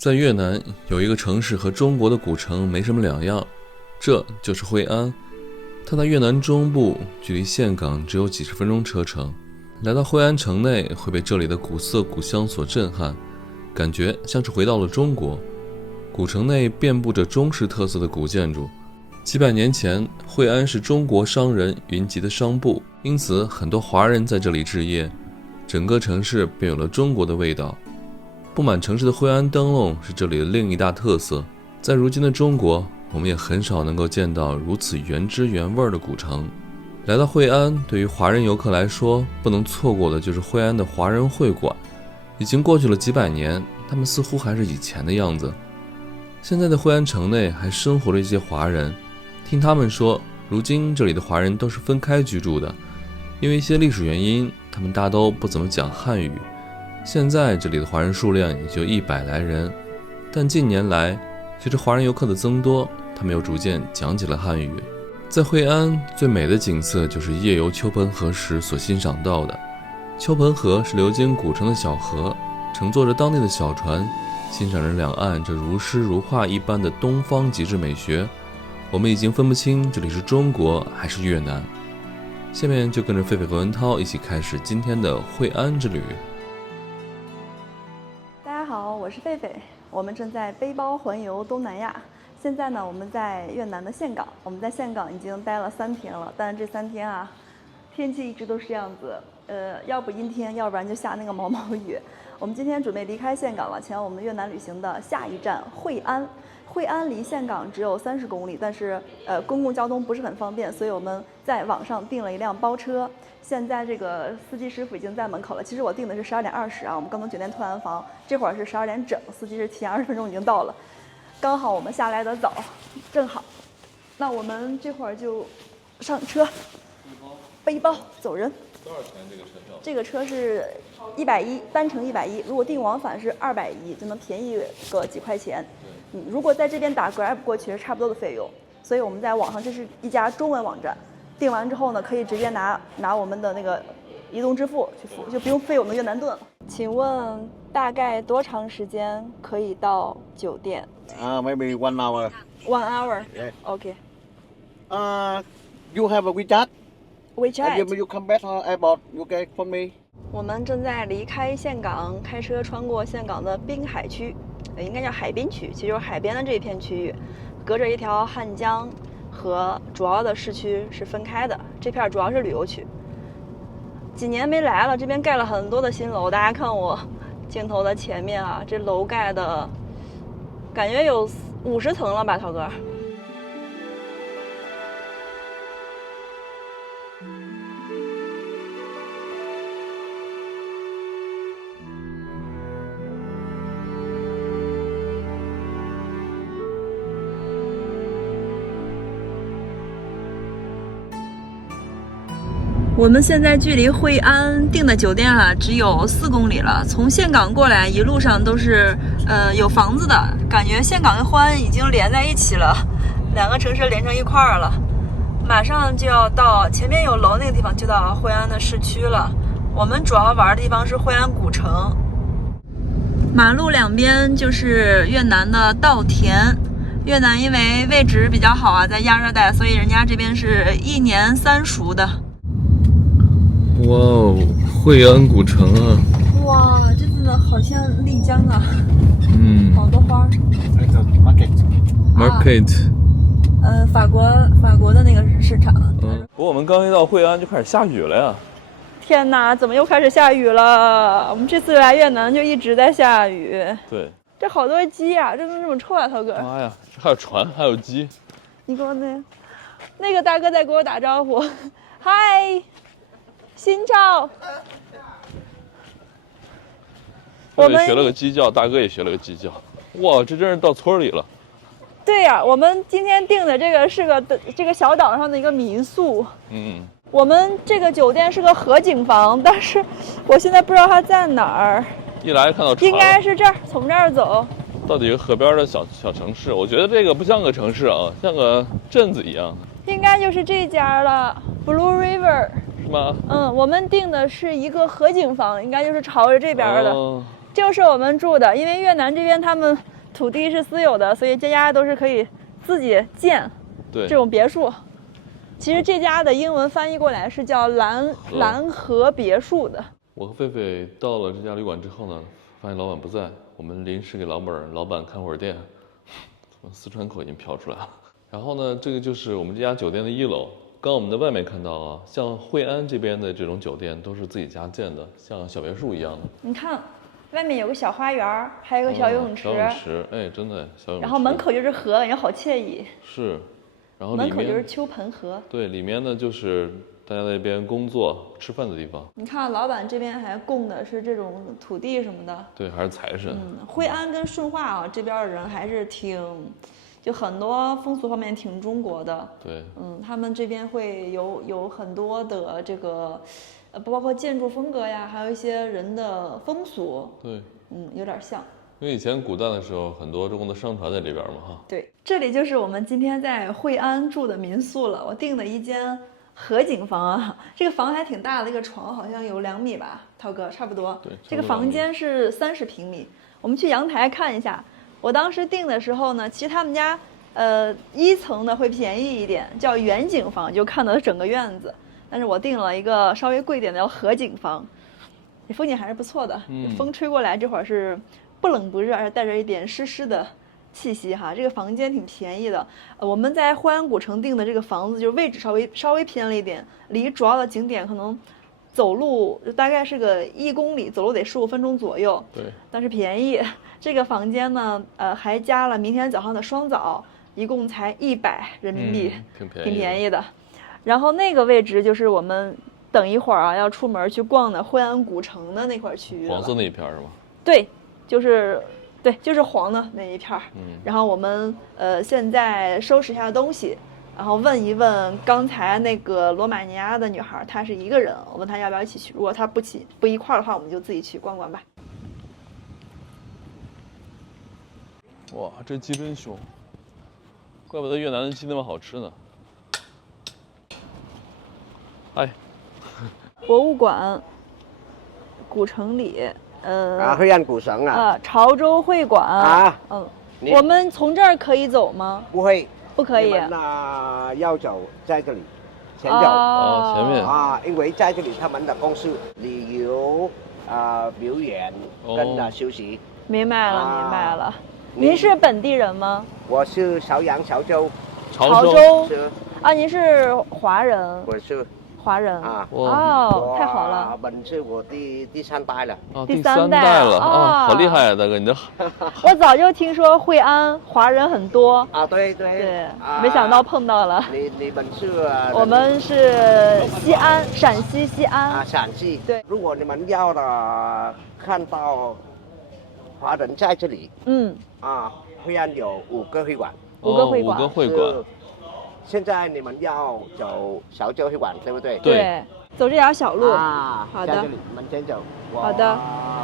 在越南有一个城市和中国的古城没什么两样，这就是惠安。它在越南中部，距离岘港只有几十分钟车程。来到惠安城内，会被这里的古色古香所震撼，感觉像是回到了中国。古城内遍布着中式特色的古建筑。几百年前，惠安是中国商人云集的商埠，因此很多华人在这里置业，整个城市便有了中国的味道。布满城市的惠安灯笼是这里的另一大特色。在如今的中国，我们也很少能够见到如此原汁原味的古城。来到惠安，对于华人游客来说，不能错过的就是惠安的华人会馆。已经过去了几百年，他们似乎还是以前的样子。现在的惠安城内还生活着一些华人，听他们说，如今这里的华人都是分开居住的，因为一些历史原因，他们大都不怎么讲汉语。现在这里的华人数量也就100来人，但近年来随着华人游客的增多，他们又逐渐讲起了汉语。在惠安最美的景色就是夜游秋盆河时所欣赏到的。秋盆河是流经古城的小河，乘坐着当地的小船，欣赏着两岸这如诗如画一般的东方极致美学。我们已经分不清这里是中国还是越南。下面就跟着狒狒和文涛一起开始今天的惠安之旅。大家好，我是狒狒，我们正在背包环游东南亚。现在呢，我们在越南的岘港，我们在岘港已经待了3天了，但是这3天啊，天气一直都是这样子，要不阴天，要不然就下那个毛毛雨。我们今天准备离开岘港了，前往我们越南旅行的下一站惠安。惠安离岘港只有30公里，但是公共交通不是很方便，所以我们在网上订了一辆包车。现在这个司机师傅已经在门口了。其实我订的是12点20啊，我们刚从酒店退完房，这会儿是12点整，司机是提前20分钟已经到了，刚好我们下来的早，正好。那我们这会儿就上车，背包走人。多少钱这个车票？这个车是110，单程110，如果订往返是210，就能便宜个几块钱。如果在这边打 Grab 过去是差不多的费用，所以我们在网上，这是一家中文网站，订完之后呢，可以直接拿我们的那个移动支付去付，就不用费我们越南盾了。请问大概多长时间可以到酒店maybe 1 hour. ？1 hour. Yeah. OK. You have a WeChat? WeChat. You come back to airport, you can phone me. 我们正在离开岘港，开车穿过岘港的滨海区，应该叫海滨区，其实就是海边的这一片区域，隔着一条汉江和主要的市区是分开的。这片主要是旅游区。几年没来了，这边盖了很多的新楼，大家看我镜头的前面啊，这楼盖的感觉有50层了吧，涛哥。我们现在距离惠安订的酒店啊，只有4公里了。从岘港过来，一路上都是有房子的，感觉岘港跟惠安已经连在一起了，2个城市连成一块儿了。马上就要到前面有楼那个地方，就到惠安的市区了。我们主要玩的地方是惠安古城，马路两边就是越南的稻田。越南因为位置比较好啊，在亚热带，所以人家这边是1年3熟的。哇哦，惠安古城啊！哇，这真的好像丽江啊！好多花。Market。法国的那个市场。不过我们刚一到惠安就开始下雨了呀！天哪，怎么又开始下雨了？我们这次来越南就一直在下雨。对。这好多鸡啊！这怎么这么臭啊，涛哥？妈呀，这还有船，还有鸡。你给我那个大哥在给我打招呼，嗨。新照，我们学了个鸡叫，大哥也学了个鸡叫。哇，这真是到村里了。对呀，我们今天订的这个是这个小岛上的一个民宿。我们这个酒店是个河景房，但是我现在不知道它在哪儿。一来看到船，应该是这儿，从这儿走。到底一个河边的小城市，我觉得这个不像个城市啊，像个镇子一样。应该就是这家了 ，Blue River。吗？我们订的是一个河景房，应该就是朝着这边的。这个是我们住的，因为越南这边他们土地是私有的，所以家家都是可以自己建对，这种别墅。其实这家的英文翻译过来是叫蓝河别墅的。我和狒狒到了这家旅馆之后呢，发现老板不在，我们临时给老板看会儿店，四川口音飘出来了。然后呢，这个就是我们这家酒店的1楼。刚我们在外面看到啊，像惠安这边的这种酒店都是自己家建的，像小别墅一样的。你看，外面有个小花园，还有个小游泳池。小泳池，哎，真的小泳池。然后门口就是河，感觉好惬意。是，然后门口就是秋盆河。对，里面呢就是大家在那边工作吃饭的地方。你看，老板这边还供的是这种土地什么的。对，还是财神。惠安跟顺化啊这边的人还是就很多风俗方面挺中国的。对，他们这边会有很多的这个，包括建筑风格呀，还有一些人的风俗。对，有点像。因为以前古代的时候，很多中国的商船在这边嘛，哈。对，这里就是我们今天在惠安住的民宿了。我订的一间河景房啊，这个房还挺大的，一个床好像有2米吧，涛哥差不多。对，这个房间是30平米。我们去阳台看一下。我当时订的时候呢，其实他们家1层的会便宜一点，叫远景房，就看到整个院子。但是我订了一个稍微贵一点的叫河景房，风景还是不错的。风吹过来这会儿是不冷不热，而且带着一点湿湿的气息哈。这个房间挺便宜的。我们在惠安古城订的这个房子，就位置稍微偏了一点，离主要的景点可能走路大概是个1公里，走路得15分钟左右。对，但是便宜。这个房间呢，还加了明天早上的双早，一共才100人民币，挺便宜的。然后那个位置就是我们等一会儿啊要出门去逛的惠安古城的那块区域。黄色那一片是吗？对，就是黄的那一片。然后我们现在收拾一下东西，然后问一问刚才那个罗马尼亚的女孩，她是一个人，我问她要不要一起去。如果她不一块的话，我们就自己去逛逛吧。哇，这鸡真凶，怪不得越南的鸡那么好吃呢。哎，博物馆，古城里，惠安古城啊，潮州会馆啊，我们从这儿可以走吗？不会，不可以。要走在这里，前走。前面啊，因为在这里他们的公司旅游表演跟休息。明白了。您是本地人吗？我是潮州。潮州啊，您是华人？我是华人啊。太好了。我们是我第3代了。第3代了啊，好厉害啊，大哥，你这。我早就听说惠安华人很多啊，对，没想到碰到了。你们是？我们是西安，陕西西安。啊，陕西。对，如果你们要看到华人在这里，惠安有5个会馆。5个会馆。5个会馆。现在你们要走潮州会馆，对不对？对，走这条小路。好的。在这里，你们先走。好的。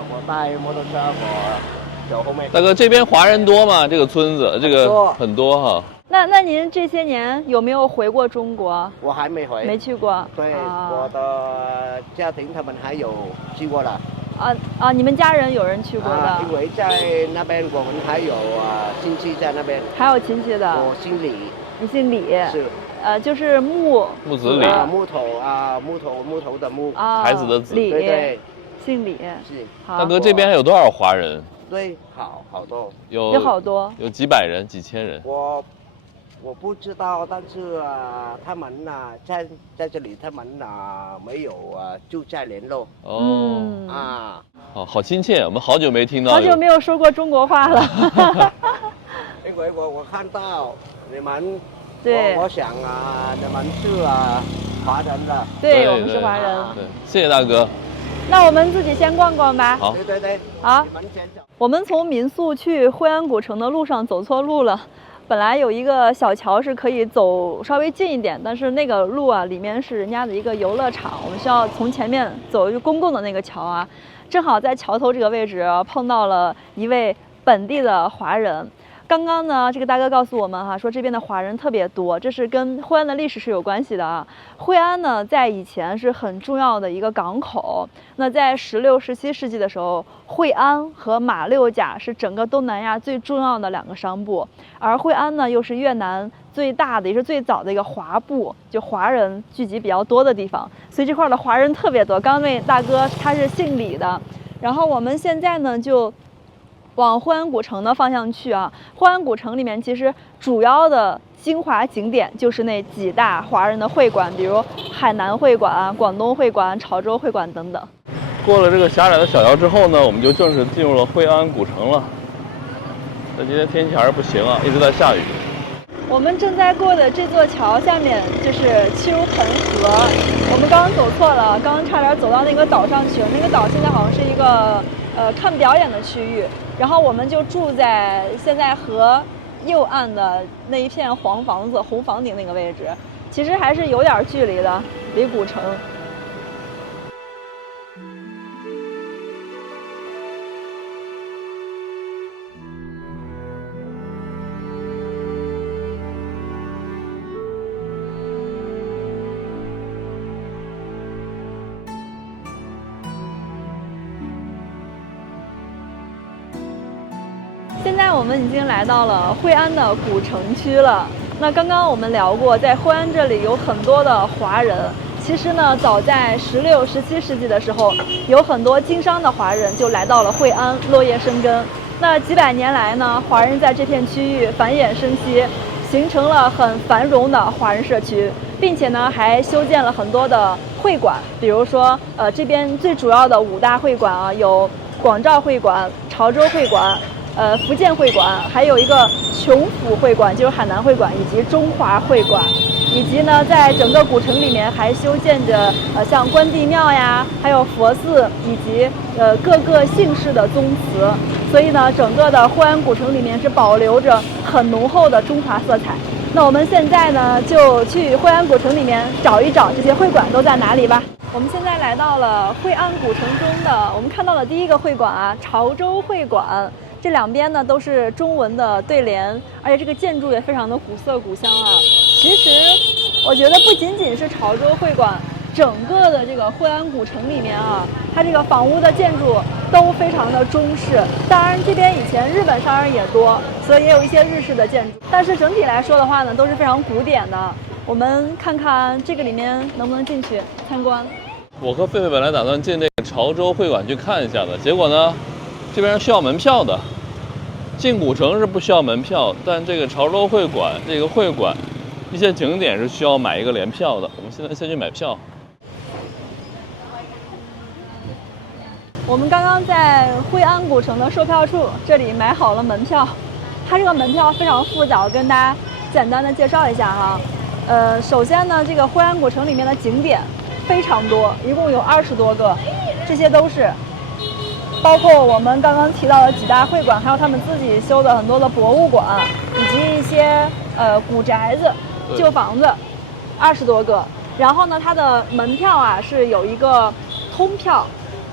我带摩托车，我走后面。大哥，这边华人多吗？这个村子，这个很多哈。那您这些年有没有回过中国？我还没回。没去过。对，我的家庭他们还有去过了。你们家人有人去过的？因为在那边我们还有亲戚在那边。还有亲戚的。我姓李。你姓李？是。就是木子李。木头的木。孩子的子。李。对。姓李。是。大哥，这边还有多少华人？对，好多。有好多。有几百人、几千人。我不知道，但是他们在这里，他们没有就在联络。好亲切，我们好久没听到。好久没有说过中国话了。因为我看到你们，对，我想你们是华人的。对，我们是华人。对，谢谢大哥。那我们自己先逛逛吧。好。对。好。你们先走。我们从民宿去惠安古城的路上走错路了。本来有一个小桥是可以走稍微近一点，但是那个路里面是人家的一个游乐场，我们需要从前面走公共的那个桥正好在桥头这个位置碰到了一位本地的华人。刚刚呢，这个大哥告诉我们哈，说这边的华人特别多，这是跟惠安的历史是有关系的啊。惠安呢，在以前是很重要的一个港口。那在16、17世纪的时候，惠安和马六甲是整个东南亚最重要的2个商埠，而惠安呢，又是越南最大的也是最早的一个华埠，就华人聚集比较多的地方，所以这块的华人特别多。刚刚那大哥他是姓李的，然后我们现在呢就往惠安古城的方向去啊。惠安古城里面其实主要的精华景点就是那几大华人的会馆，比如海南会馆、广东会馆、潮州会馆等等。过了这个狭窄的小桥之后呢，我们就正式进入了惠安古城了。但今天天气还是不行啊，一直在下雨。我们正在过的这座桥下面就是秋盆河，我们刚刚走错了，刚刚差点走到那个岛上去了。那个岛现在好像是一个看表演的区域，然后我们就住在现在河右岸的那一片黄房子、红房顶那个位置，其实还是有点距离的，离古城。现在我们已经来到了惠安的古城区了。那刚刚我们聊过，在惠安这里有很多的华人。其实呢，早在16、17世纪的时候，有很多经商的华人就来到了惠安，落叶生根。那几百年来呢，华人在这片区域繁衍生息，形成了很繁荣的华人社区，并且呢，还修建了很多的会馆。比如说，这边最主要的5大会馆啊，有广肇会馆、潮州会馆。福建会馆，还有一个琼府会馆，就是海南会馆，以及中华会馆，以及呢，在整个古城里面还修建着像关帝庙呀，还有佛寺，以及各个姓氏的宗祠。所以呢，整个的惠安古城里面是保留着很浓厚的中华色彩。那我们现在呢，就去惠安古城里面找一找这些会馆都在哪里吧。我们现在来到了惠安古城中的，我们看到了第一个会馆啊，潮州会馆。这两边呢都是中文的对联，而且这个建筑也非常的古色古香啊。其实我觉得不仅仅是潮州会馆，整个的这个惠安古城里面啊，它这个房屋的建筑都非常的中式。当然这边以前日本商人也多，所以也有一些日式的建筑，但是整体来说的话呢，都是非常古典的。我们看看这个里面能不能进去参观。我和狒狒本来打算进这个潮州会馆去看一下的，结果呢，这边需要门票的。进古城是不需要门票，但这个潮州会馆这个会馆一些景点是需要买一个联票的。我们现在先去买票。我们刚刚在惠安古城的售票处这里买好了门票，它这个门票非常复杂，我跟大家简单的介绍一下哈。首先呢，这个惠安古城里面的景点非常多，一共有20多个，这些都是。包括我们刚刚提到的几大会馆，还有他们自己修的很多的博物馆，以及一些古宅子、旧房子，20多个。然后呢，它的门票啊是有一个通票，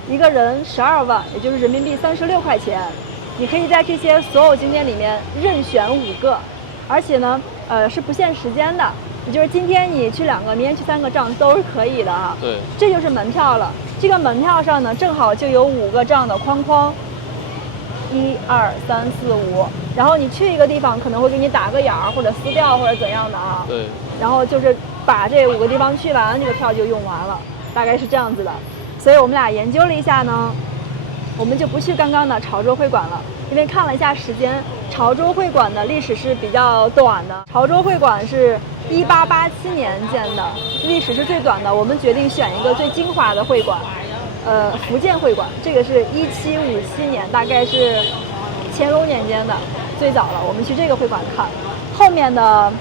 一个人12万，也就是人民币36块钱。你可以在这些所有景点里面任选5个，而且呢，是不限时间的，也就是今天你去2个，明天去3个，这样都是可以的啊。对，这就是门票了。这个门票上呢，正好就有5个这样的框框，1、2、3、4、5。然后你去一个地方，可能会给你打个眼儿，或者撕掉，或者怎样的啊。对。然后就是把这5个地方去完，这个票就用完了，大概是这样子的。所以我们俩研究了一下呢，我们就不去刚刚的潮州会馆了，因为看了一下时间，潮州会馆的历史是比较短的。潮州会馆是1887年建的，历史是最短的。我们决定选一个最精华的会馆，福建会馆，这个是1757年，大概是乾隆年间的，最早了。我们去这个会馆看，后面的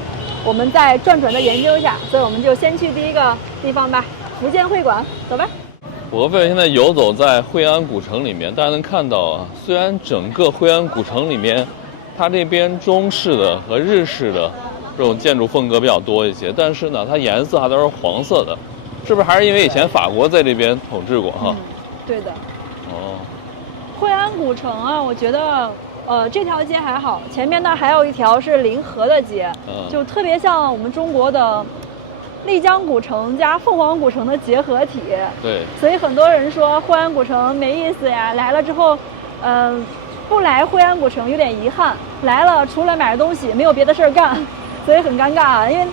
我们再转转的研究一下，所以我们就先去第一个地方吧，福建会馆，走吧。我和狒狒现在游走在惠安古城里面，大家能看到啊，虽然整个惠安古城里面，它这边中式的和日式的这种建筑风格比较多一些，但是呢，它颜色还都是黄色的，是不是还是因为以前法国在这边统治过哈？对的。哦。惠安古城啊，我觉得这条街还好，前面呢还有一条是临河的街，就特别像我们中国的丽江古城加凤凰古城的结合体。对，所以很多人说惠安古城没意思呀，来了之后，不来惠安古城有点遗憾，来了除了买东西没有别的事儿干，所以很尴尬啊。因为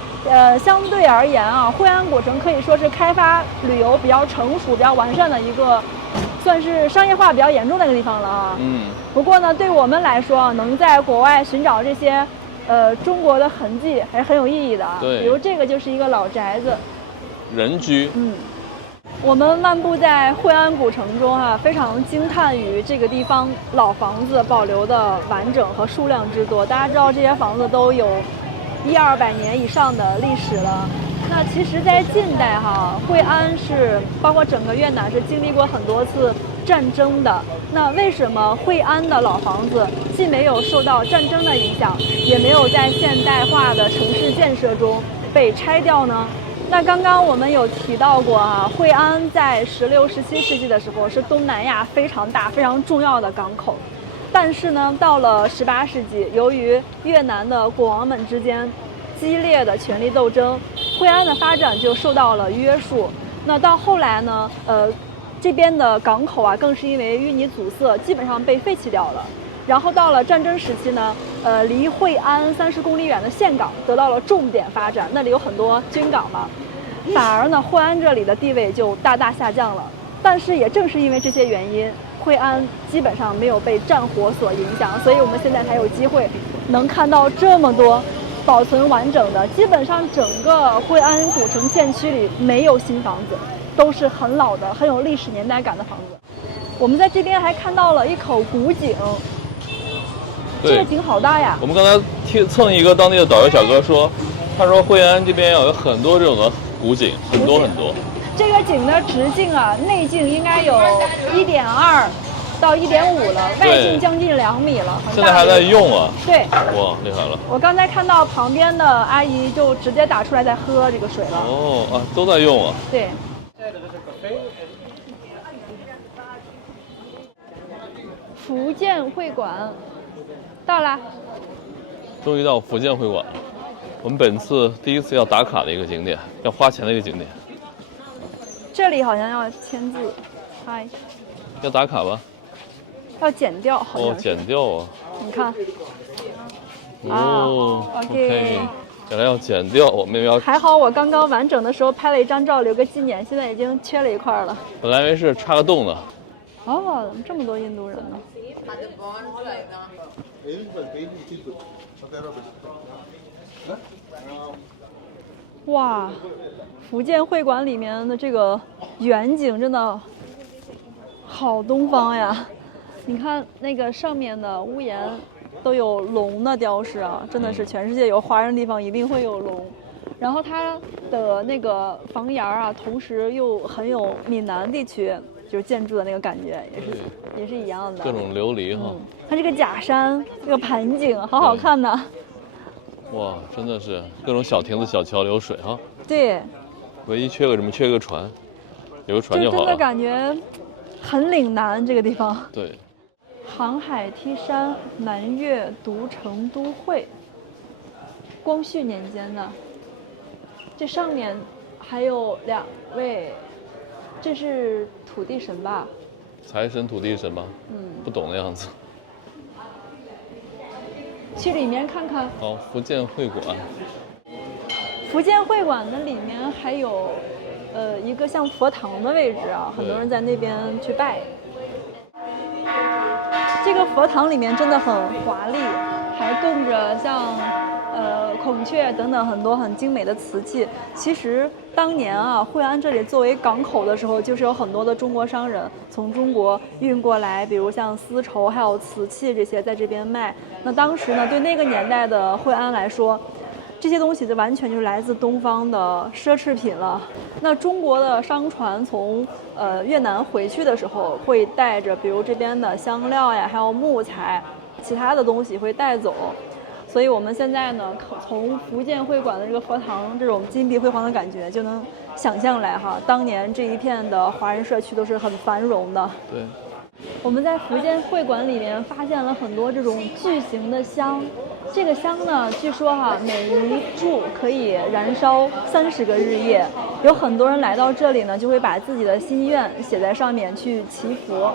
相对而言啊，惠安古城可以说是开发旅游比较成熟、比较完善的一个，算是商业化比较严重的一个地方了啊。不过呢，对我们来说，能在国外寻找这些中国的痕迹还是很有意义的啊。对，比如这个就是一个老宅子，人居。我们漫步在惠安古城中啊，非常惊叹于这个地方老房子保留的完整和数量之多。大家知道这些房子都有100-200年以上的历史了。那其实，在近代哈，惠安是包括整个越南是经历过很多次战争的。那为什么惠安的老房子既没有受到战争的影响，也没有在现代化的城市建设中被拆掉呢？那刚刚我们有提到过啊，惠安在16、17世纪的时候是东南亚非常大、非常重要的港口。但是呢，到了18世纪，由于越南的国王们之间激烈的权力斗争，惠安的发展就受到了约束。那到后来呢，这边的港口啊，更是因为淤泥阻塞，基本上被废弃掉了。然后到了战争时期呢，离惠安30公里远的岘港得到了重点发展，那里有很多军港嘛。反而呢，惠安这里的地位就大大下降了。但是也正是因为这些原因，惠安基本上没有被战火所影响，所以我们现在才有机会能看到这么多保存完整的，基本上整个惠安古城片区里没有新房子，都是很老的、很有历史年代感的房子。我们在这边还看到了一口古井。这个井好大呀！我们刚才蹭一个当地的导游小哥说，他说惠安这边有很多这种的古井，很多很多。这个井的直径啊，内径应该有1.2到1.5了，外径将近2米了，很大。现在还在用啊？对。哇，厉害了！我刚才看到旁边的阿姨就直接打出来在喝这个水了。哦啊，都在用啊。对。福建会馆到啦，终于到福建会馆了。我们本次第一次要打卡的一个景点，要花钱的一个景点。这里好像要签字，嗨。要打卡吧？要剪掉，好像是。剪掉啊！你看。OK。原来要剪掉，我们要。还好我刚刚完整的时候拍了一张照留个纪念，现在已经缺了一块了。本来以为是插个洞呢。哦，怎么这么多印度人呢？哇，福建会馆里面的这个远景真的好东方呀！你看那个上面的屋檐都有龙的雕饰啊，真的是全世界有华人地方一定会有龙。然后它的那个房檐啊，同时又很有闽南地区就是建筑的那个感觉，也是一样的。各种琉璃哈。它这个假山，这个盘景，好好看呐！哇，真的是各种小亭子、小桥流水哈。对。唯一缺个什么？缺个船，有个船就好了。真的感觉很岭南这个地方。对。航海梯山南越独城都会，光绪年间的。这上面还有2位，这是土地神吧？财神、土地神吧？不懂的样子。去里面看看。好，福建会馆。福建会馆的里面还有，一个像佛堂的位置啊，很多人在那边去拜。这个佛堂里面真的很华丽，还供着像孔雀等等很多很精美的瓷器。其实当年啊，惠安这里作为港口的时候，就是有很多的中国商人从中国运过来，比如像丝绸还有瓷器这些在这边卖。那当时呢，对那个年代的惠安来说，这些东西就完全就是来自东方的奢侈品了。那中国的商船从越南回去的时候，会带着比如这边的香料呀，还有木材，其他的东西会带走。所以我们现在呢，从福建会馆的这个佛堂这种金碧辉煌的感觉，就能想象来哈，当年这一片的华人社区都是很繁荣的。对，我们在福建会馆里面发现了很多这种巨型的香，这个香呢，据说每一柱可以燃烧30个日夜。有很多人来到这里呢，就会把自己的心愿写在上面去祈福。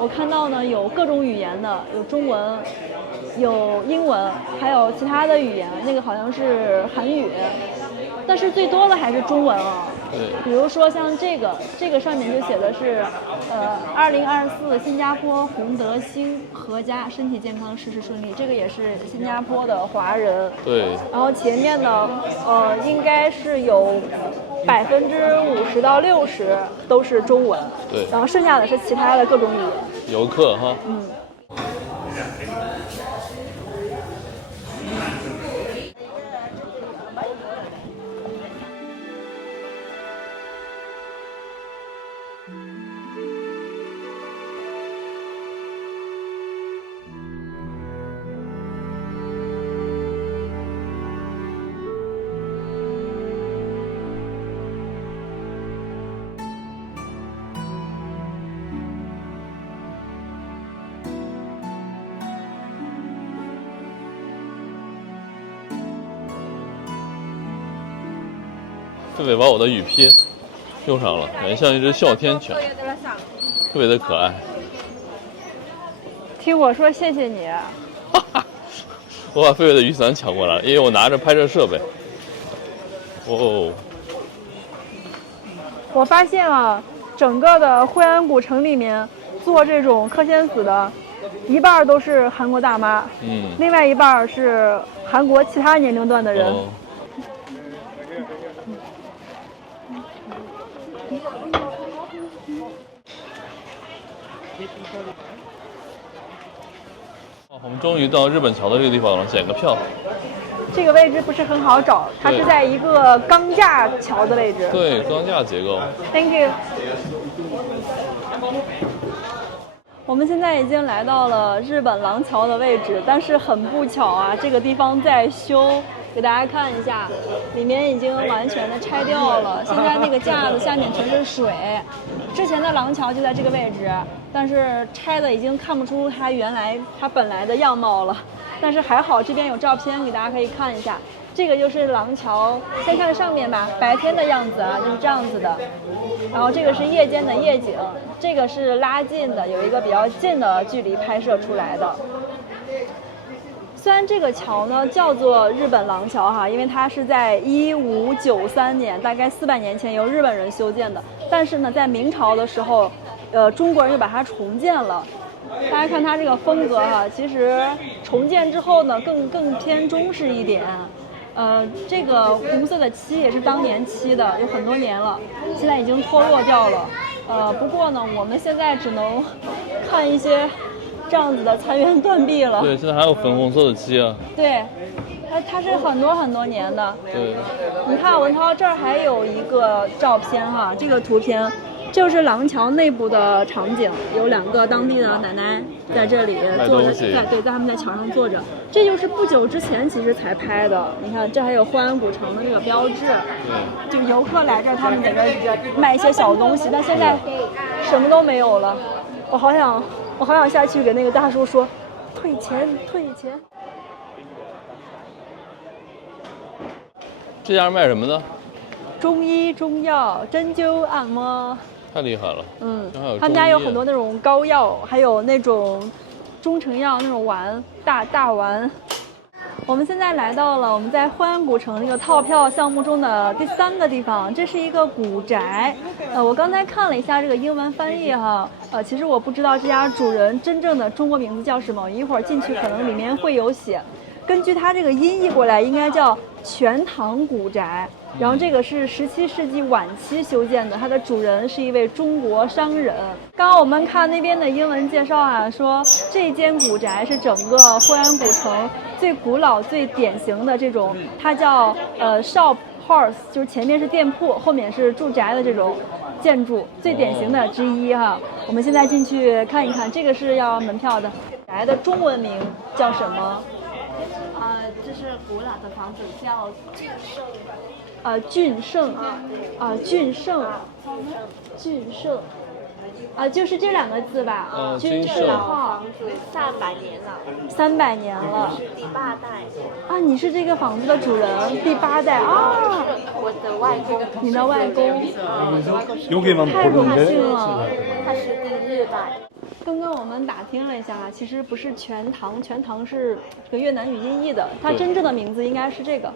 我看到呢有各种语言的，有中文，有英文，还有其他的语言，那个好像是韩语，但是最多的还是中文啊。比如说像这个上面就写的是2024新加坡洪德兴阖家身体健康事事顺利，这个也是新加坡的华人。对。然后前面呢应该是有50%到60%都是中文。对。然后剩下的是其他的各种语言。游客哈。狒狒把我的雨披用上了，感觉像一只哮天犬，特别的可爱。听我说谢谢你。我把狒狒的雨伞抢过来，因为我拿着拍摄设备。我发现整个的惠安古城里面做这种刻仙子的，一半都是韩国大妈，另外一半是韩国其他年龄段的人。我们终于到日本桥的这个地方了，检个票。这个位置不是很好找，它是在一个钢架桥的位置。对，钢架结构。Thank you。我们现在已经来到了日本廊桥的位置，但是很不巧这个地方在修。给大家看一下，里面已经完全的拆掉了，现在那个架子下面全是水。之前的廊桥就在这个位置，但是拆的已经看不出它本来的样貌了。但是还好这边有照片，给大家可以看一下。这个就是廊桥，先看上面吧，白天的样子就是这样子的。然后这个是夜间的夜景，这个是拉近的，有一个比较近的距离拍摄出来的。虽然这个桥呢叫做日本廊桥因为它是在1593年，大概400年前由日本人修建的，但是呢在明朝的时候，中国人又把它重建了。大家看它这个风格其实重建之后呢更偏中式一点。这个红色的漆也是当年漆的，有很多年了，现在已经脱落掉了。不过呢我们现在只能看一些这样子的残垣断壁了。对，现在还有粉红色的漆对，它是很多年的。对，你看文涛这儿还有一个照片这个图片就是廊桥内部的场景，有2个当地的奶奶在这里坐着，在他们在桥上坐着。这就是不久之前其实才拍的。你看这还有惠安古城的这个标志。对，就游客来这儿，他们在这儿卖一些小东西，但现在什么都没有了。我好想下去给那个大叔说退钱。这家卖什么的？中医中药、针灸按摩。太厉害了。他们家有很多那种膏药，还有那种中成药那种丸，大丸。我们现在来到了我们在惠安古城这个套票项目中的第3个地方，这是一个古宅。我刚才看了一下这个英文翻译其实我不知道这家主人真正的中国名字叫什么，一会儿进去可能里面会有写。根据它这个音译过来，应该叫全堂古宅。然后这个是17世纪晚期修建的，它的主人是一位中国商人。刚刚我们看那边的英文介绍说这间古宅是整个惠安古城最古老、最典型的这种，它叫shop house， 就是前面是店铺，后面是住宅的这种建筑，最典型的之一我们现在进去看一看，这个是要门票的。宅的中文名叫什么？这是古老的房子，叫俊盛。啊，就是这2个字吧，君君盛盛号房子300年了， ，300年了是第8代。啊！你是这个房子的主人，第8代啊！我的外公，你的外公，我的外公是太荣幸了。他是第6代。刚刚我们打听了一下啊，其实不是全唐，全唐是这个越南语音译的，它真正的名字应该是这个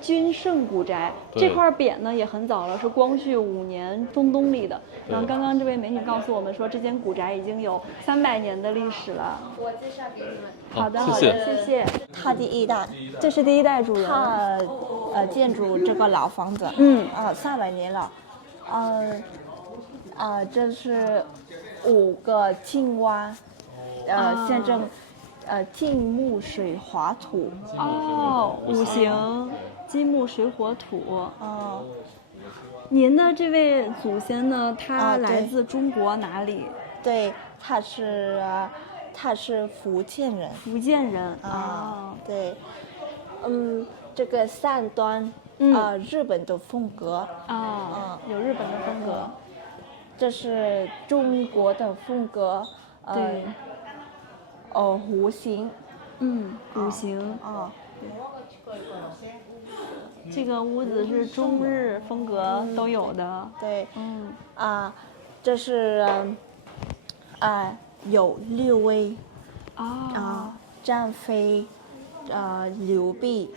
君盛古宅。对这块匾呢也很早了，是光绪5年中东立的。然后刚刚这位美女告诉我们说，这间古宅已经有300年的历史了。我介绍给你们，好的，谢谢好的，谢谢。他第1代，这是第1代主人。他建筑这个老房子，嗯300年了，这是5个青蛙，象征金木水火土，哦，5行，金木水火土。哦，您的这位祖先呢，他啊对来自中国哪里？对，他是福建人福建人啊，对，这个3端日本的风格，有日本的风格。这是中国的风格，对，弧形，弧形。啊，这个屋子是中日风格都有的。对，这是有6位张飞、刘备、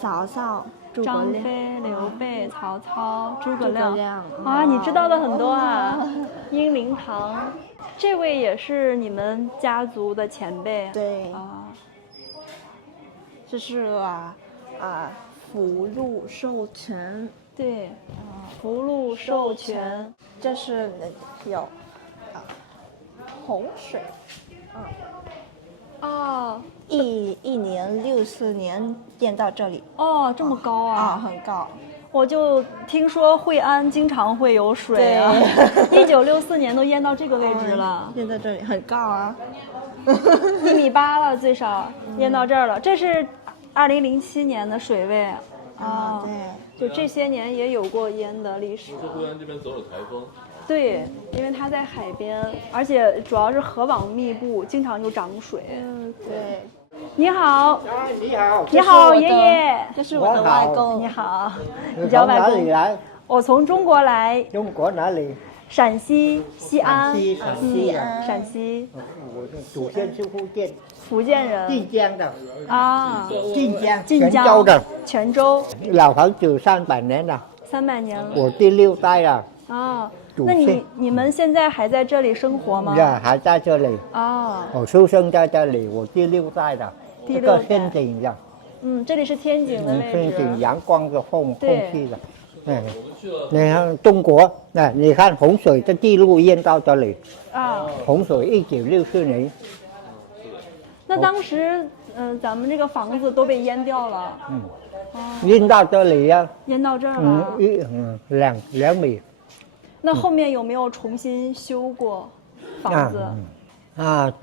曹操、诸葛张亮。飞、刘备、曹操、诸葛诸葛亮。亮啊，你知道的很多啊。英灵堂，这位也是你们家族的前辈。对，啊，这是福禄寿全，对，福禄寿全。这是有洪水，哦一年64年建到这里哦，这么高啊！很高。我就听说惠安经常会有水啊，1964年都淹到这个位置了，建到这里很高啊1.8米了，最少淹到这儿了。这是2007年的水位啊，对，就这些年也有过淹的历史。惠安这边走有台风。对，因为它在海边，而且主要是河网密布，经常就涨水。对。你好，你好，你好，爷爷。这是我的外公。你好，你叫外公。从哪里来？我从中国来，中国哪里？陕西西安。陕西啊。陕西。我的祖先是福建人。晋江的。啊。晋江。晋江。泉州的。泉州。老房子300年了。 300年了。我第6代了。啊。那你们现在还在这里生活吗？还在这里。啊。我出生在这里，我第6代的。第6代。这个天井的。这里是天井的位置。天井阳光的空气的。你看中国，你看洪水的记录淹到这里。啊。洪水1964年。那当时，咱们这个房子都被淹掉了。淹到这里呀。淹到这儿了。2米。那后面有没有重新修过房子？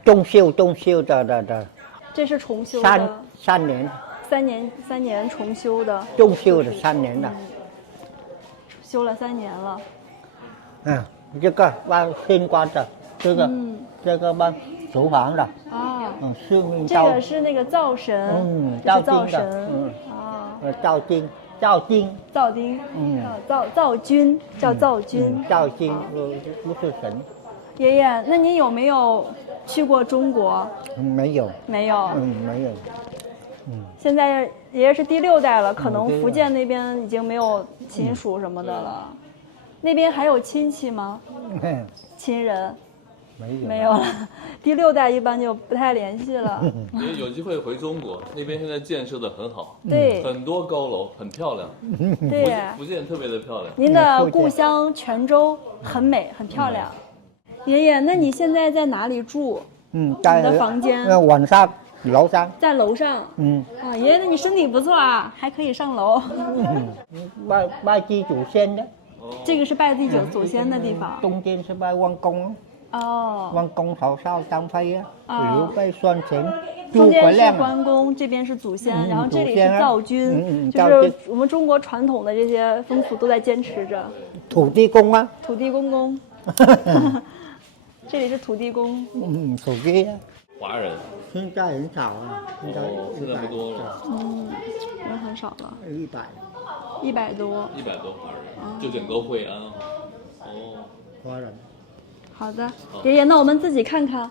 中修的。这是重修的。3年。3年重修的。中修的3年了。修了3年了。这个搬天官的，这个搬厨房的。啊。四面这个是那个灶神。这是灶神。灶君。灶君。灶君叫灶君。灶君不是神。爷爷，那你有没有去过中国？没有。没有。没有。现在爷爷是第6代了，可能福建那边已经没有亲属什么的了。那边还有亲戚吗？亲人？没有了。第6代一般就不太联系了。也有机会回中国，那边现在建设的很好，对，很多高楼，很漂亮。对，福建特别的漂亮。您的故乡泉州很美，很漂亮。爷爷，那你现在在哪里住？你的房间？晚上楼上。在楼上。爷爷，那你身体不错啊，还可以上楼。拜祭祖先的。这个是拜祭祖先的地方。中间是拜关公。关公、曹操、张飞刘备、孙权、中间是关公，这边是祖先，然后这里是灶君，就是我们中国传统的这些风俗都在坚持着。土地公啊。土地公公。这里是土地公，手机啊，华人现在很少啊，现在现在不多了，人很少了100。 ，100多。 100多华人，就整个惠安。哦，华人。好的，爷爷，那我们自己看看。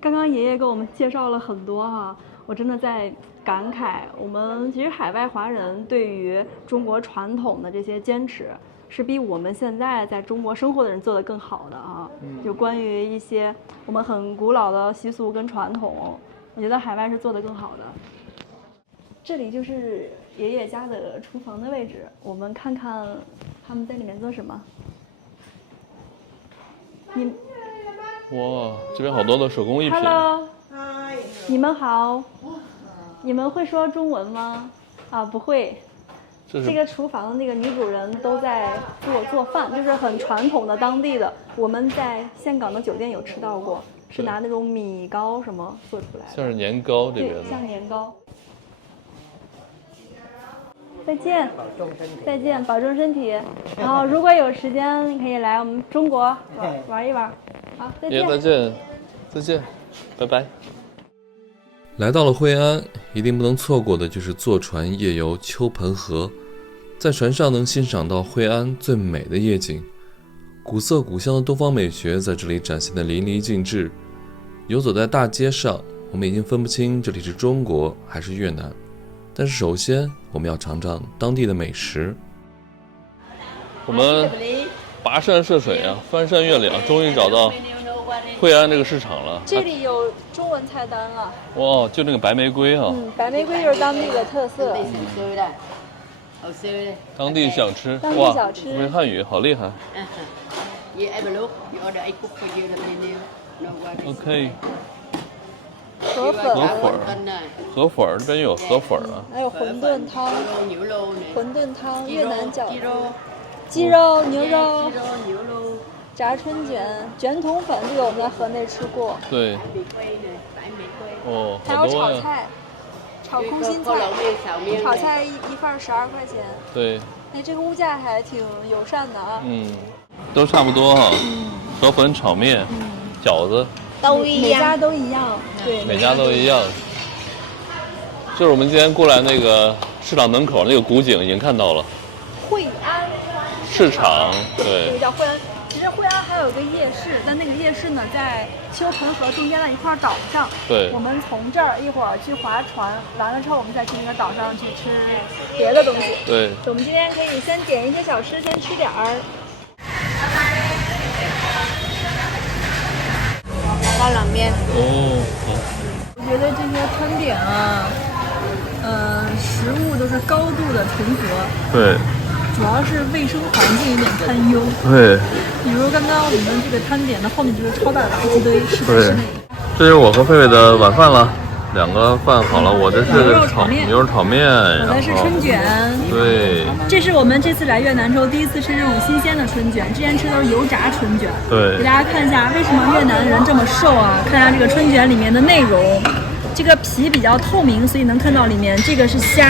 刚刚爷爷给我们介绍了很多哈，我真的在感慨，我们其实海外华人对于中国传统的这些坚持，是比我们现在在中国生活的人做得更好的啊。就关于一些我们很古老的习俗跟传统，我觉得海外是做得更好的。这里就是爷爷家的厨房的位置，我们看看他们在里面做什么。哇，这边好多的手工艺品。 Hello， 你们好，你们会说中文吗？啊，不会。这个厨房的那个女主人都在做饭，就是很传统的当地的，我们在香港的酒店有吃到过，是拿那种米糕什么做出来的，像是年糕这边对，的。像年糕。再见，再见，保重身体。然后如果有时间，可以来我们中国玩一玩。好，再见。再见，再见，拜拜。来到了惠安，一定不能错过的就是坐船夜游秋盆河，在船上能欣赏到惠安最美的夜景，古色古香的东方美学在这里展现得淋漓尽致。游走在大街上，我们已经分不清这里是中国还是越南，但是首先我们要尝尝当地的美食。我们跋山涉水啊，翻山越岭，终于找到惠安这个市场了。这里有中文菜单了。哇，就那个白玫瑰啊，白玫瑰就是当地的特色。当地小吃，当地哇，小吃会汉语，好厉害。OK， 河粉，河粉儿这边有河粉儿啊，还有馄饨汤，越南饺子，鸡肉、牛肉，炸春卷、卷筒粉，这个我们在河内吃过。对，哦，还有好多呀。炒菜，炒空心菜，炒菜一份12块钱。对，哎，这个物价还挺友善的啊。都差不多哈。河粉、炒面、饺子，每家都一样，对，每家都一样。就是我们今天过来那个市场门口那个古井已经看到了。惠安市场，这对个，叫惠安。其实惠安还有一个夜市，但那个夜市呢在秋盆河中间的一块岛上。对我们从这儿一会儿去划船，完了之后我们再去那个岛上去吃别的东西。对，我们今天可以先点一些小吃，先吃点儿。大冷面。哦，我觉得这些餐点啊，食物都是高度的重合，对主要是卫生环境有点堪忧。对，比如刚刚我们这个摊点的后面就是超大的垃圾堆，是在室内。这是我和狒狒的晚饭了，两个饭好了，我这是牛肉炒面牛肉炒面，我的是然后春卷，对这是我们这次来越南之后第一次吃这种新鲜的春卷，之前吃都是油炸春卷。对给大家看一下为什么越南人这么瘦啊？看一下这个春卷里面的内容，这个皮比较透明，所以能看到里面这个是虾，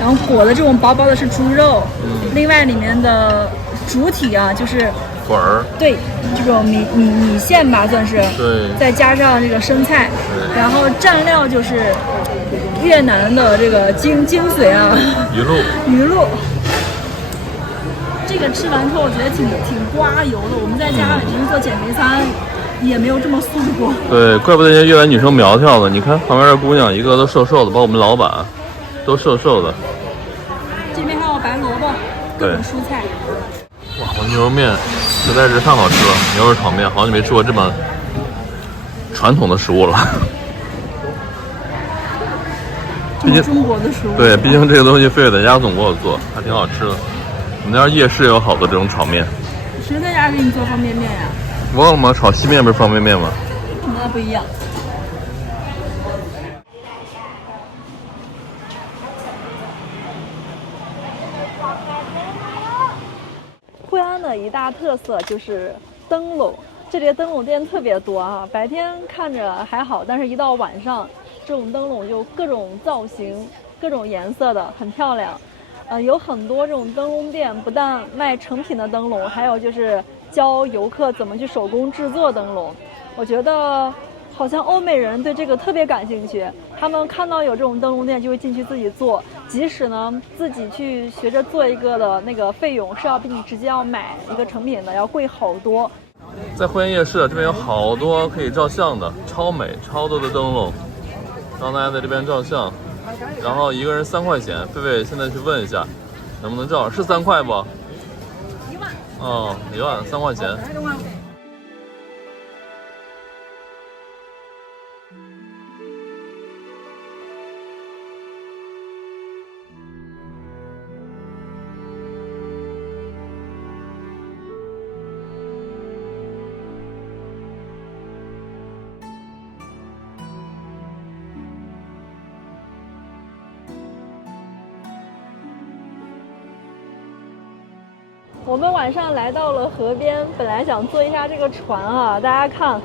然后裹的这种薄薄的是猪肉，另外里面的主体啊就是粉儿，对这种米线吧算是，对再加上这个生菜，然后蘸料就是越南的这个精髓啊，鱼露。这个吃完之后，我觉得挺刮油的。我们在家里平时做减肥餐，也没有这么素过。对，怪不得那些越南女生苗条呢。你看旁边这姑娘一个都瘦瘦的，包括我们老板都瘦瘦的。这边还有白萝卜，各种蔬菜。哇，我牛肉面实在是太好吃了，牛肉炒面好久没吃过这么传统的食物了。毕竟中国的食物。对，毕竟这个东西狒狒在家总给我做，还挺好吃的。我们那儿夜市有好多这种炒面。谁在家给你做方便面呀？忘了吗？炒西面不是方便面吗？那不一样。惠安的一大特色就是灯笼，这里的灯笼店特别多啊。白天看着还好，但是一到晚上，这种灯笼就各种造型、各种颜色的，很漂亮。有很多这种灯笼店，不但卖成品的灯笼，还有就是教游客怎么去手工制作灯笼。我觉得好像欧美人对这个特别感兴趣，他们看到有这种灯笼店就会进去自己做，即使呢自己去学着做一个的那个费用是要比你直接要买一个成品的要贵好多。在惠安夜市这边有好多可以照相的，超美超多的灯笼，让大家在这边照相。然后一个人3块钱，狒狒现在去问一下能不能照，是3块不？1万。哦，1万3块钱。我们晚上来到了河边，本来想坐一下这个船啊，大家看，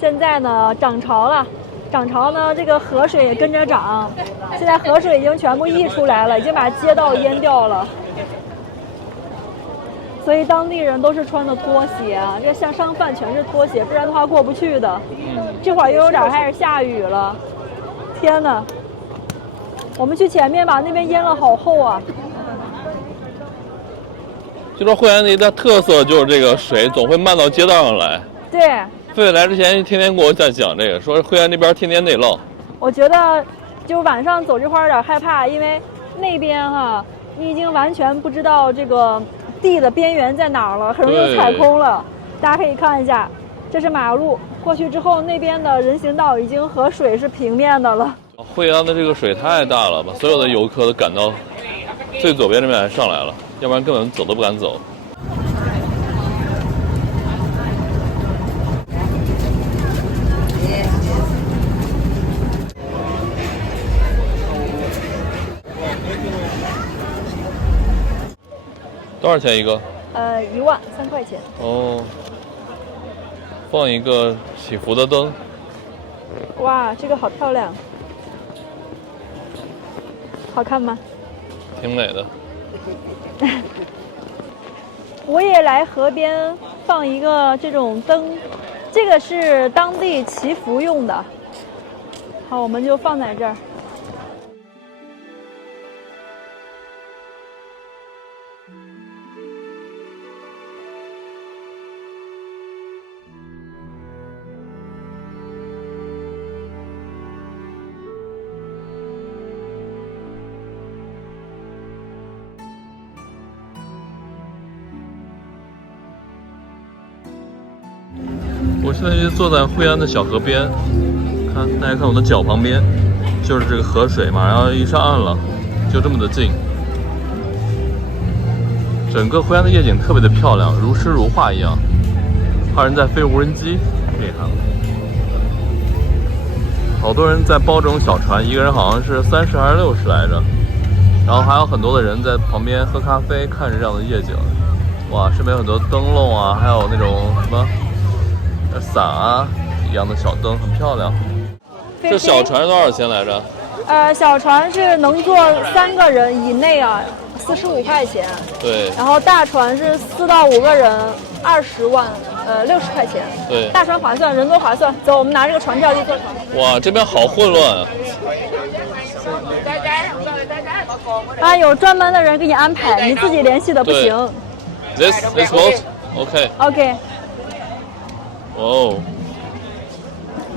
现在呢涨潮了，涨潮呢这个河水也跟着涨，现在河水已经全部溢出来了，已经把街道淹掉了。所以当地人都是穿的拖鞋啊，这像商贩全是拖鞋，不然的话过不去的。这会儿又有点开始下雨了，天哪！我们去前面吧，那边淹了好厚啊。就说惠安的一大特色就是这个水总会漫到街道上来。对，狒狒来之前天天跟我在讲这个，说惠安那边天天内涝。我觉得就晚上走这块有点害怕，因为那边哈，你已经完全不知道这个地的边缘在哪儿了，很容易踩空了。大家可以看一下，这是马路，过去之后那边的人行道已经和水是平面的了。惠安的这个水太大了，把所有的游客都赶到最左边这边上来了，要不然根本走都不敢走。多少钱一个1万3块钱。哦，放一个起伏的灯。哇，这个好漂亮，好看吗？挺美的。我也来河边放一个这种灯，这个是当地祈福用的。好，我们就放在这儿。我现在就坐在惠安的小河边，看大家看我的脚旁边，就是这个河水，马上要一上岸了，就这么的近。整个惠安的夜景特别的漂亮，如诗如画一样。还有人在飞无人机，可以看。好多人在包这种小船，一个人好像是30还是60来着。然后还有很多的人在旁边喝咖啡，看着这样的夜景。哇，身边有很多灯笼啊，还有那种什么伞啊一样的小灯，很漂亮。这小船是多少钱来着？小船是能坐3个人以内啊，45块钱。对。然后大船是4到5个人，20万，60块钱。对。大船划算，人多划算。走，我们拿这个船票去坐船。哇，这边好混乱啊！啊，有专门的人给你安排，你自己联系的不行。This boat, OK. OK. 哦，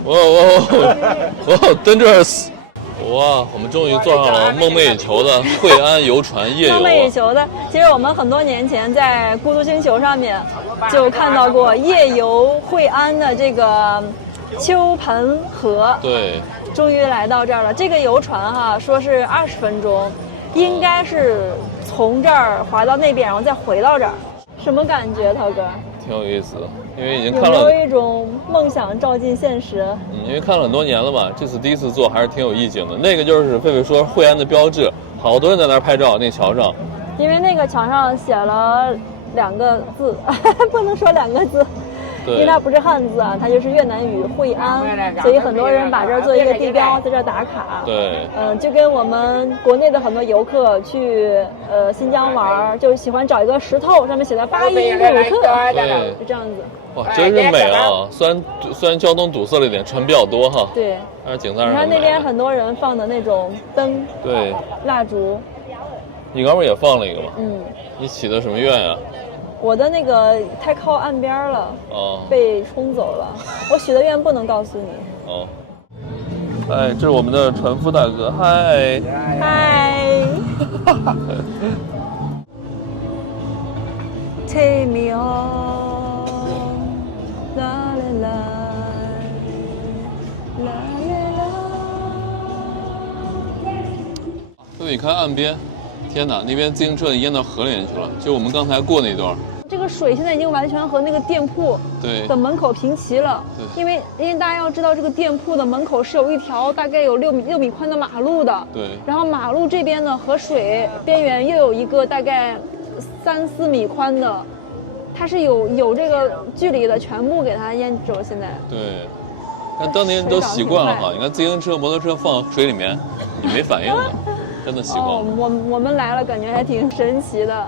哇 ，dangerous！ 哇，我们终于坐上了梦寐以求的惠安游船夜游。梦寐以求的，其实我们很多年前在孤独星球上面就看到过夜游惠安的这个秋盆河。对，终于来到这儿了。这个游船哈，说是20分钟，应该是从这儿划到那边，然后再回到这儿。什么感觉，涛哥？挺有意思的，因为已经看了。有没有一种梦想照进现实？因为看了很多年了嘛，这次第一次做还是挺有意境的。那个就是狒狒说惠安的标志，好多人在那儿拍照，那桥上。因为那个墙上写了2个字，不能说2个字，对因为它不是汉字啊，它就是越南语惠安，所以很多人把这儿做一个地标，在这儿打卡。对，就跟我们国内的很多游客去新疆玩，就喜欢找一个石头上面写的巴音布鲁克，对就这样子。哇，真是美啊！虽然交通堵塞了一点，船比较多哈，对，但是景色还你看是很美的。那边很多人放的那种灯、对，蜡烛，你刚不是也放了一个吗？嗯，你许的什么愿呀？我的那个太靠岸边了，哦被冲走了。我许的愿不能告诉你。哦，哎，这是我们的船夫大哥，嗨。嗨，Take me on, la la la, la la la。对，你看岸边，天哪，那边自行车淹到河里面去了，就我们刚才过那段。这个水现在已经完全和那个店铺对的门口平齐了。对，因为大家要知道，这个店铺的门口是有一条大概有6米宽的马路的。对。然后马路这边呢和水边缘又有一个大概3、4米宽的，它是有这个距离的，全部给它淹走。现在。对。但当地人都习惯了哈，你看自行车、摩托车放水里面，你没反应的，真的习惯了。我们来了，感觉还挺神奇的。